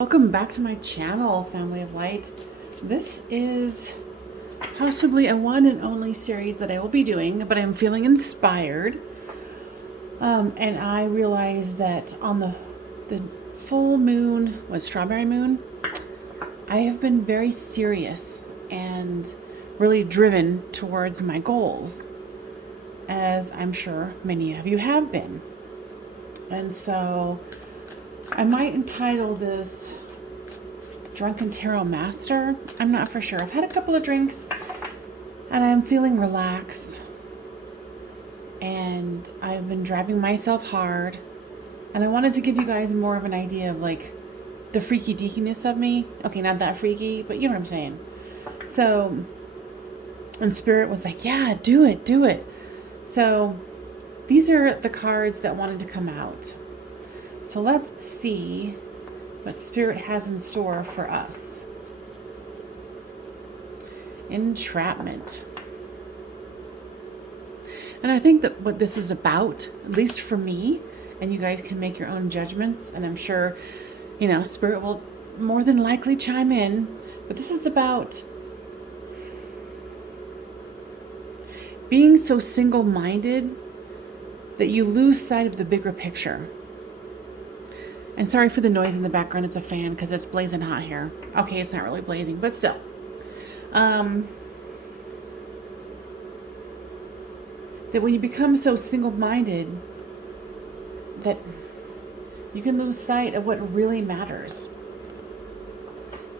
Welcome back to my channel, Family of Light. This is possibly a one and only series that I will be doing, but I'm feeling inspired. And I realized that on the full moon, was strawberry moon, I have been very serious and really driven towards my goals, as I'm sure many of you have been. And so I might entitle this Drunken Tarot Master. I'm not for sure. I've had a couple of drinks and I'm feeling relaxed. And I've been driving myself hard. And I wanted to give you guys more of an idea of like the freaky deakiness of me. Okay, not that freaky, but you know what I'm saying. So, and Spirit was like, yeah, do it, do it. So these are the cards that wanted to come out. So let's see what Spirit has in store for us. Entrapment. And I think that what this is about, at least for me, and you guys can make your own judgments, and I'm sure, Spirit will more than likely chime in, but this is about being so single-minded that you lose sight of the bigger picture. And sorry for the noise in the background. It's a fan because it's blazing hot here. Okay, it's not really blazing, but still. That when you become so single-minded that you can lose sight of what really matters.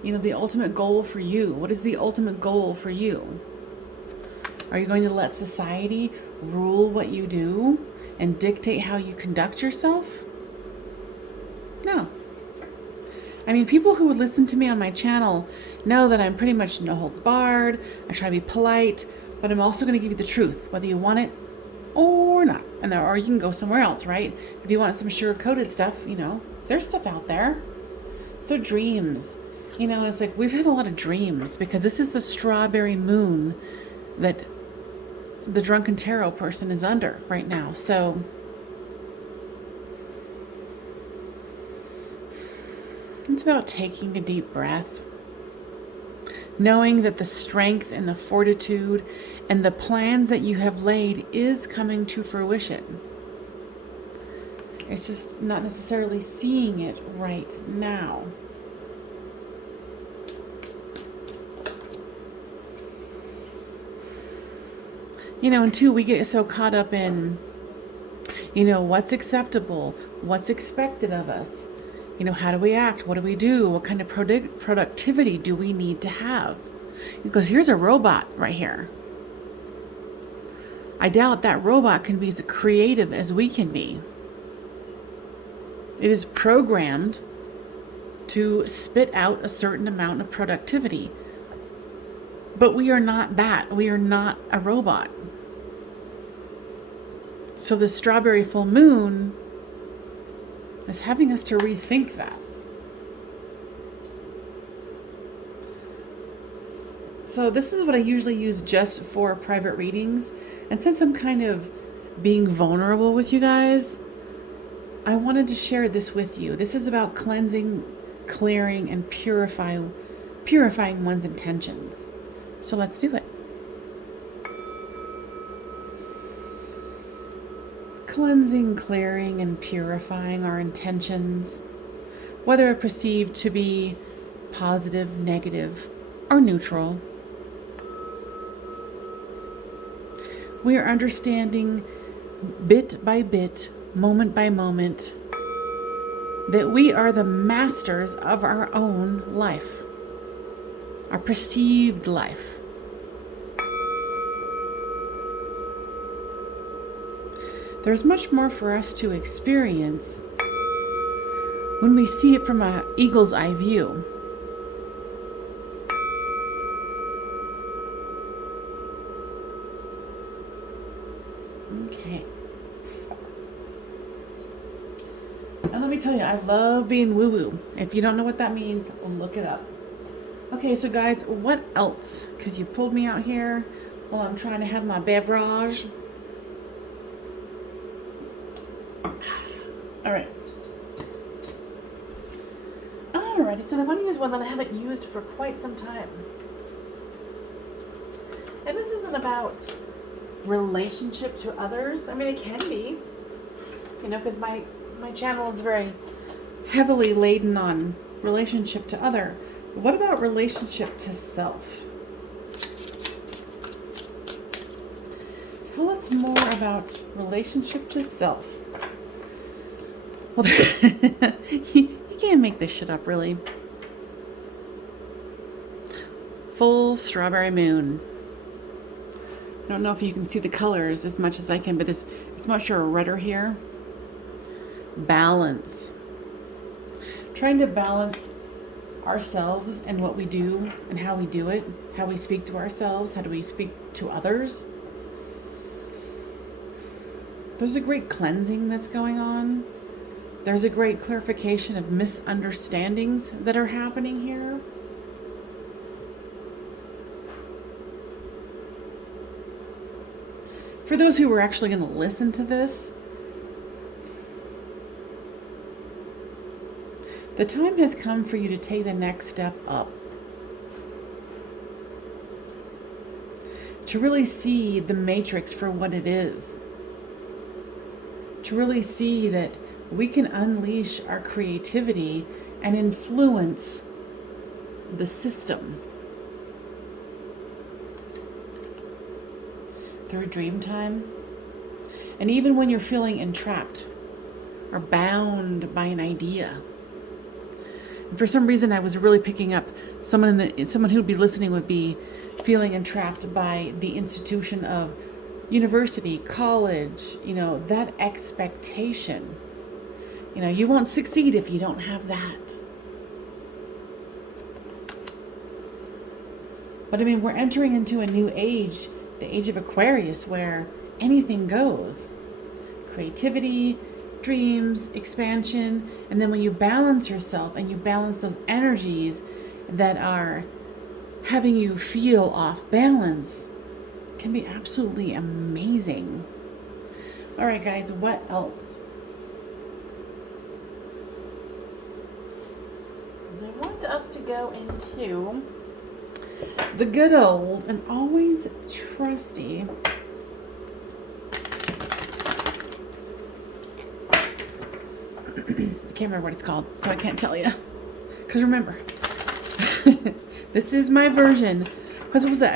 The ultimate goal for you. What is the ultimate goal for you? Are you going to let society rule what you do and dictate how you conduct yourself? No. I mean, people who would listen to me on my channel know that I'm pretty much no holds barred. I try to be polite, but I'm also going to give you the truth, whether you want it or not. Or you can go somewhere else, right? If you want some sugar-coated stuff, there's stuff out there. So dreams, it's like we've had a lot of dreams because this is the strawberry moon that the Drunken Tarot person is under right now. So it's about taking a deep breath, knowing that the strength and the fortitude and the plans that you have laid is coming to fruition. It's just not necessarily seeing it right now. And two, we get so caught up in, what's acceptable, what's expected of us. How do we act? What do we do? What kind of productivity do we need to have? Because here's a robot right here. I doubt that robot can be as creative as we can be. It is programmed to spit out a certain amount of productivity. But we are not that. We are not a robot. So the strawberry full moon is having us to rethink that. So this is what I usually use just for private readings. And since I'm kind of being vulnerable with you guys, I wanted to share this with you. This is about cleansing, clearing, and purifying one's intentions. So let's do it. Cleansing, clearing, and purifying our intentions, whether perceived to be positive, negative, or neutral. We are understanding bit by bit, moment by moment, that we are the masters of our own life, our perceived life. There's much more for us to experience when we see it from an eagle's eye view. Okay. And let me tell you, I love being woo-woo. If you don't know what that means, look it up. Okay, so guys, what else? Because you pulled me out here while I'm trying to have my beverage. All right. Alrighty, so I want to use one that I haven't used for quite some time. And this isn't about relationship to others. I mean, it can be, you know, because my channel is very heavily laden on relationship to other. But what about relationship to self? Tell us more about relationship to self. Well, you can't make this shit up, really. Full strawberry moon. I don't know if you can see the colors as much as I can, but it's much redder here. Balance. Trying to balance ourselves and what we do and how we do it, how we speak to ourselves, how do we speak to others. There's a great cleansing that's going on. There's a great clarification of misunderstandings that are happening here. For those who are actually going to listen to this, the time has come for you to take the next step up. To really see the matrix for what it is. To really see that we can unleash our creativity and influence the system. Through dream time. And even when you're feeling entrapped or bound by an idea. And for some reason I was really picking up someone who would be listening would be feeling entrapped by the institution of university, college, you know, that expectation. You know, you won't succeed if you don't have that. But I mean, we're entering into a new age, the age of Aquarius, where anything goes. Creativity, dreams, expansion, and then when you balance yourself and you balance those energies that are having you feel off balance, can be absolutely amazing. All right, guys, what else? I want us to go into the good old and always trusty I can't remember what it's called, so I can't tell you. Because remember, this is my version. Because what was that?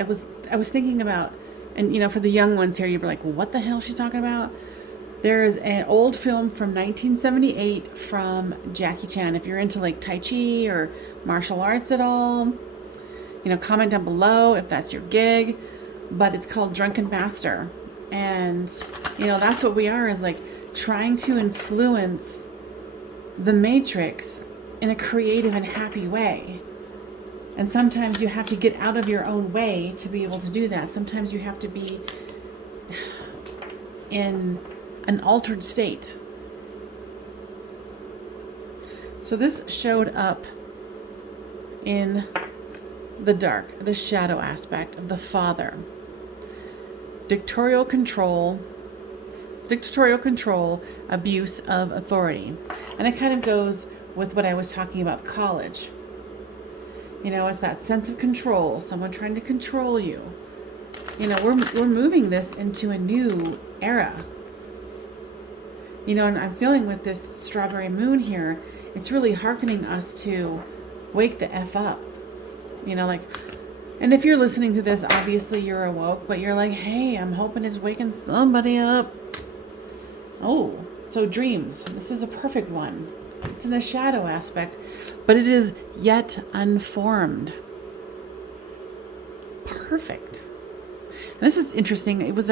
I was thinking about, and you know, for the young ones here, you'd be like, well, what the hell is she talking about? There's an old film from 1978 from Jackie Chan. If you're into like Tai Chi or martial arts at all, you know, comment down below if that's your gig. But it's called Drunken Master. And, you know, that's what we are, is like trying to influence the matrix in a creative and happy way. And sometimes you have to get out of your own way to be able to do that. Sometimes you have to be in an altered state. So this showed up in the dark, the shadow aspect of the father. Dictatorial control, abuse of authority. And it kind of goes with what I was talking about college. You know, it's that sense of control, someone trying to control you. You know, we're moving this into a new era. You know, and I'm feeling with this strawberry moon here, it's really hearkening us to wake the F up. You know, like, and if you're listening to this, obviously you're awoke, but you're like, hey, I'm hoping it's waking somebody up. Oh, so dreams. This is a perfect one. It's in the shadow aspect, but it is yet unformed. Perfect. And this is interesting. It was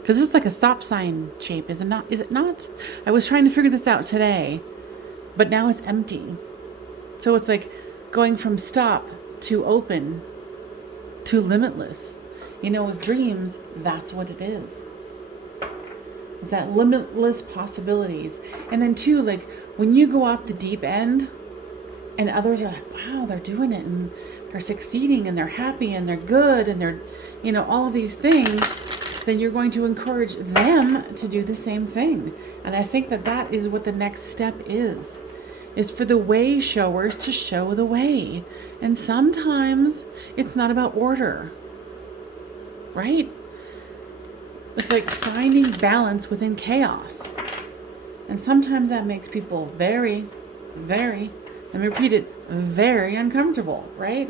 because this is like a stop sign shape, is it not? Is it not? I was trying to figure this out today, but now it's empty. So it's like going from stop to open to limitless. You know, with dreams, that's what it is. It's that limitless possibilities. And then too, like when you go off the deep end and others are like, wow, they're doing it and they're succeeding and they're happy and they're good and they're, you know, all of these things, then you're going to encourage them to do the same thing. And I think that that is what the next step is is for the way showers to show the way. And sometimes it's not about order, right? It's like finding balance within chaos. And sometimes that makes people very, very, let me repeat it, very uncomfortable, right?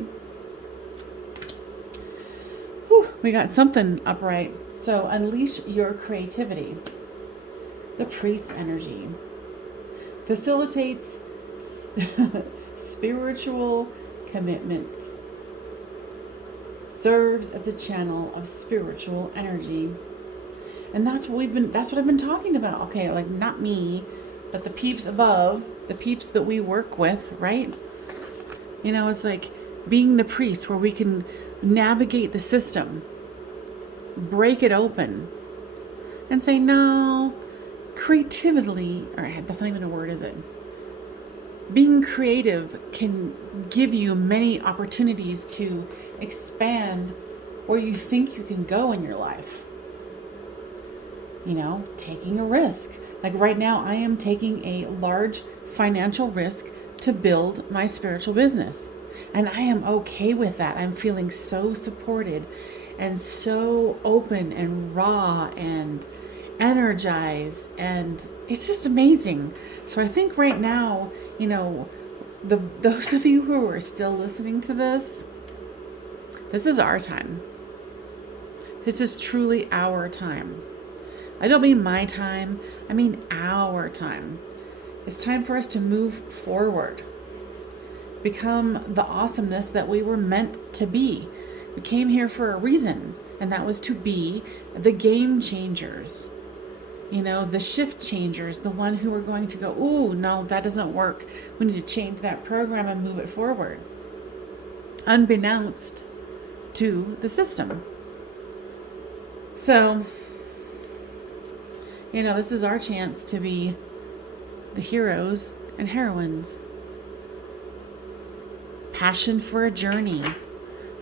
Whew, we got something upright. So unleash your creativity. The priest energy facilitates spiritual commitments, serves as a channel of spiritual energy. And that's what I've been talking about. Okay, like not me, but the peeps above, the peeps that we work with, right? You know, it's like being the priest where we can navigate the system, break it open, and say, no, creatively, or that's not even a word, is it? Being creative can give you many opportunities to expand where you think you can go in your life. You know, taking a risk. Like right now, I am taking a large financial risk to build my spiritual business. And I am okay with that. I'm feeling so supported and so open and raw and energized, and it's just amazing. So I think right now, you know, those of you who are still listening to this is our time. This is truly our time. I don't mean my time, I mean our time. It's time for us to move forward, become the awesomeness that we were meant to be. We came here for a reason, and that was to be the game changers. You know, the shift changers, the one who are going to go, ooh, no, that doesn't work. We need to change that program and move it forward. Unbeknownst to the system. So, you know, this is our chance to be the heroes and heroines. Passion for a journey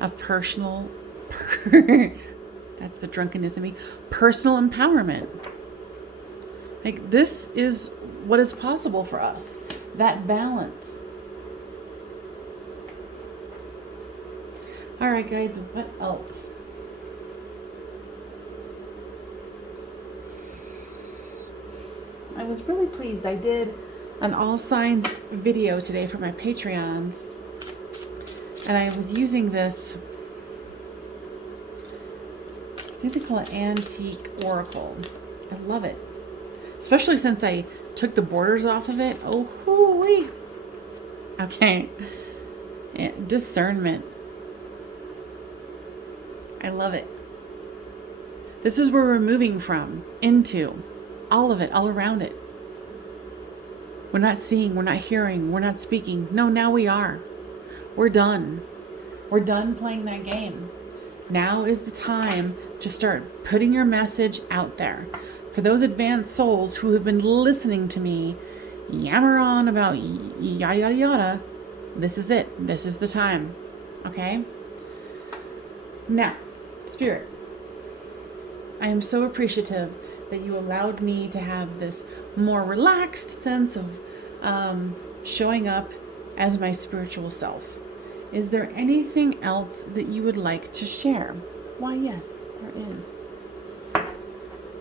of personal, that's the drunkenness in me, personal empowerment. Like, this is what is possible for us. That balance. All right, guys, what else? I was really pleased. I did an all signs video today for my Patreons. And I was using this, I think they call it Antique Oracle. I love it. Especially since I took the borders off of it. Oh, hoo-wee. Okay. Discernment. I love it. This is where we're moving from, into. All of it, all around it. We're not seeing, we're not hearing, we're not speaking. No, now we are. We're done. We're done playing that game. Now is the time to start putting your message out there. For those advanced souls who have been listening to me yammer on about yada yada yada, this is it. This is the time. Okay? Now, Spirit, I am so appreciative that you allowed me to have this more relaxed sense of showing up as my spiritual self. Is there anything else that you would like to share? Why, yes, there is.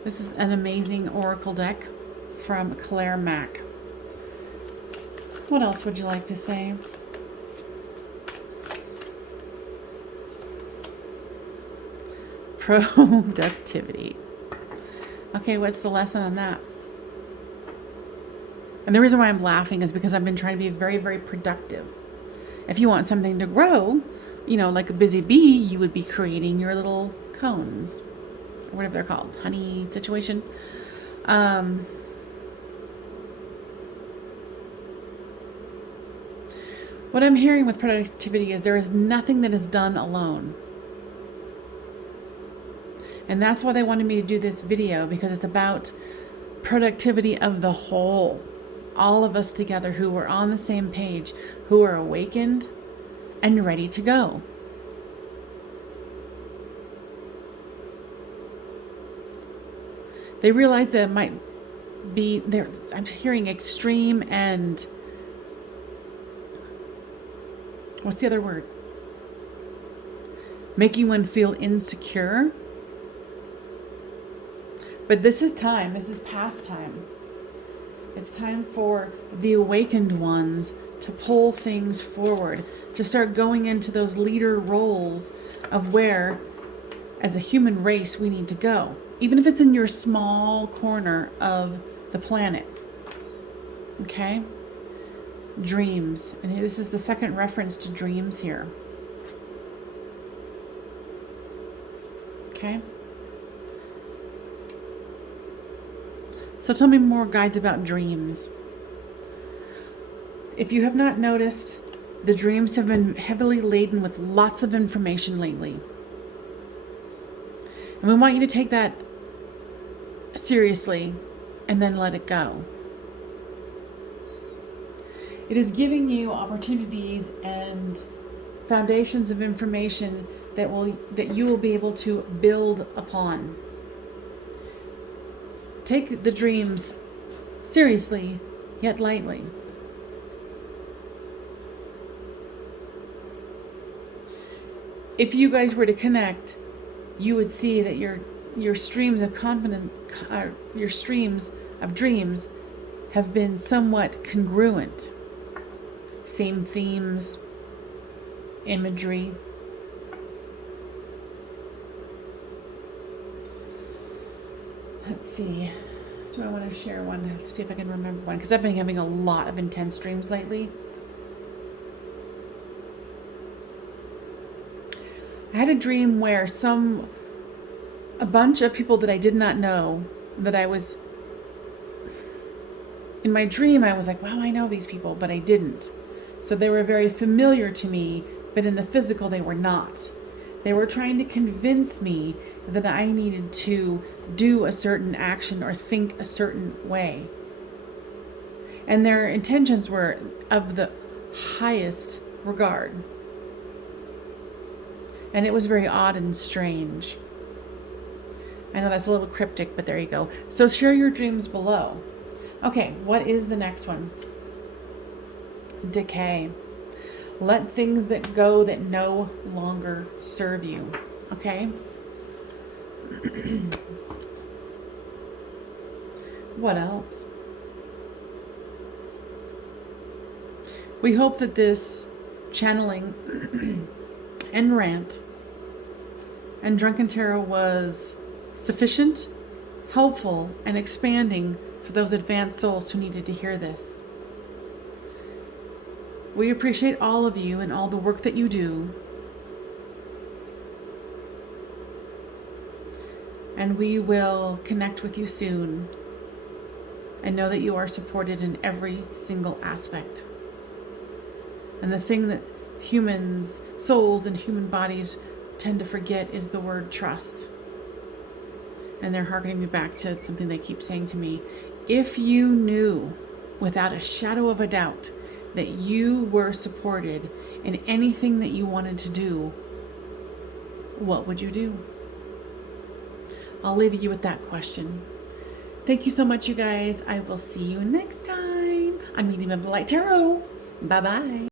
This is an amazing oracle deck from Claire Mack. What else would you like to say? Productivity. Okay, what's the lesson on that? And the reason why I'm laughing is because I've been trying to be very, very productive. If you want something to grow, you know, like a busy bee, you would be creating your little cones, or whatever they're called, honey situation. What I'm hearing with productivity is there is nothing that is done alone. And that's why they wanted me to do this video, because it's about productivity of the whole. All of us together who are on the same page, who are awakened and ready to go. They realize that it might be there. I'm hearing extreme and What's the other word? Making one feel insecure. But this is time. This is past time. It's time for the awakened ones to pull things forward, to start going into those leader roles of where, as a human race, we need to go. Even if it's in your small corner of the planet. Okay? Dreams. And this is the second reference to dreams here. Okay? So tell me more, guides, about dreams. If you have not noticed, the dreams have been heavily laden with lots of information lately. And we want you to take that seriously and then let it go. It is giving you opportunities and foundations of information that you will be able to build upon. Take the dreams seriously, yet lightly. If you guys were to connect, you would see that your streams of your streams of dreams have been somewhat congruent. Same themes, imagery. Let's see. Do I want to share one? Let's see if I can remember one, because I've been having a lot of intense dreams lately. I had a dream where a bunch of people that I did not know, in my dream I was like, wow, I know these people, but I didn't. So they were very familiar to me, but in the physical they were not. They were trying to convince me that I needed to do a certain action or think a certain way. And their intentions were of the highest regard. And it was very odd and strange. I know that's a little cryptic, but there you go. So share your dreams below. Okay, what is the next one? Decay. Let things that go that no longer serve you. Okay? What else? We hope that this channeling and rant and Drunken Tarot was sufficient, helpful, and expanding for those advanced souls who needed to hear this. We appreciate all of you and all the work that you do. And we will connect with you soon and know that you are supported in every single aspect. And the thing that humans, souls and human bodies tend to forget is the word trust. And they're hearkening me back to something they keep saying to me. If you knew without a shadow of a doubt that you were supported in anything that you wanted to do, what would you do? I'll leave you with that question. Thank you so much, you guys. I will see you next time on Medium of the Light Tarot. Bye-bye.